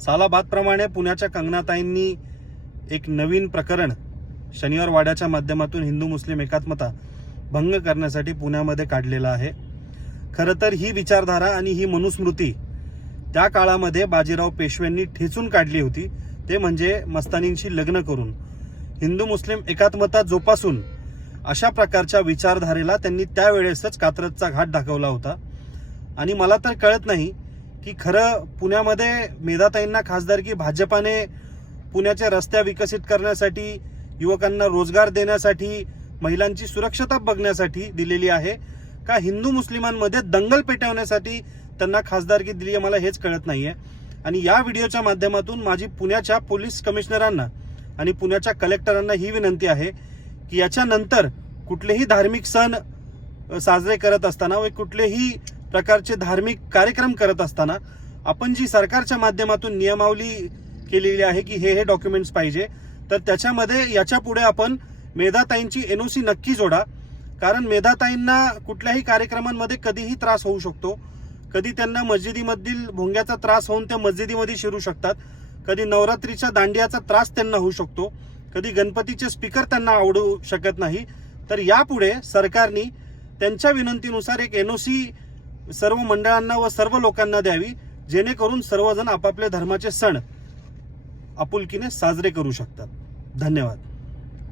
सालाबादप्रमाणे पुण्याच्या कंगनाताईंनी एक नवीन प्रकरण शनिवार वाड्याच्या माध्यमातून हिंदू मुस्लिम एकात्मता भंग करण्यासाठी पुण्यामध्ये काढलेला आहे। खरं तर ही विचारधारा आणि ही मनुस्मृती त्या काळामध्ये बाजीराव पेशव्यांनी ठेचून काढली होती, ते म्हणजे मस्तानींशी लग्न करून हिंदू मुस्लिम एकात्मता जोपासून अशा प्रकारच्या विचारधारेला त्यांनी त्यावेळेसच कात्रजचा घाट दाखवला होता। आणि मला तर कळत नाही की खरं पुण्यामध्ये मेधाताईंना खासदारकी भाजपाने पुण्याच्या रस्त्या विकसित करण्यासाठी, युवकांना रोजगार देण्यासाठी, महिलांची सुरक्षता बघण्यासाठी दिलेली आहे का हिंदू मुस्लिमांमध्ये दंगल पेटवण्यासाठी त्यांना खासदारकी दिली आहे, मला हेच कळत नाहीये। आणि या व्हिडिओच्या माध्यमातून माझी पुण्याच्या पोलीस कमिशनरांना आणि पुण्याच्या कलेक्टरांना ही विनंती आहे की याच्यानंतर कुठलेही धार्मिक सण साजरे करत असताना व कुठलेही प्रकारचे धार्मिक कार्यक्रम करत असताना आपण जी सरकारच्या माध्यमातून नियमावली केलेली आहे की हे डॉक्युमेंट्स पाहिजे, तर त्याच्यामध्ये याच्या पुढे आपण मेधाताईंची एनओसी नक्की जोडा। कारण मेधाताईंना कुठल्याही कार्यक्रमांमध्ये कधीही त्रास होऊ शकतो, कधी त्यांना मस्जिदीमधील भोंग्याचा त्रास होऊन त्या मस्जिदीमध्ये शिरू शकतात, कधी नवरात्रीच्या दांडियाचा त्रास त्यांना होऊ शकतो, कधी गणपतीचे स्पीकर त्यांना आवडू शकत नाही। तर यापुढे सरकारने त्यांच्या विनंतीनुसार एक एनओसी सर्व मंडळांना व सर्व लोकांना द्यावी, जेणेकरून सर्वजण आपापल्या धर्माचे सण आपुलकीने साजरे करू शकतात। धन्यवाद।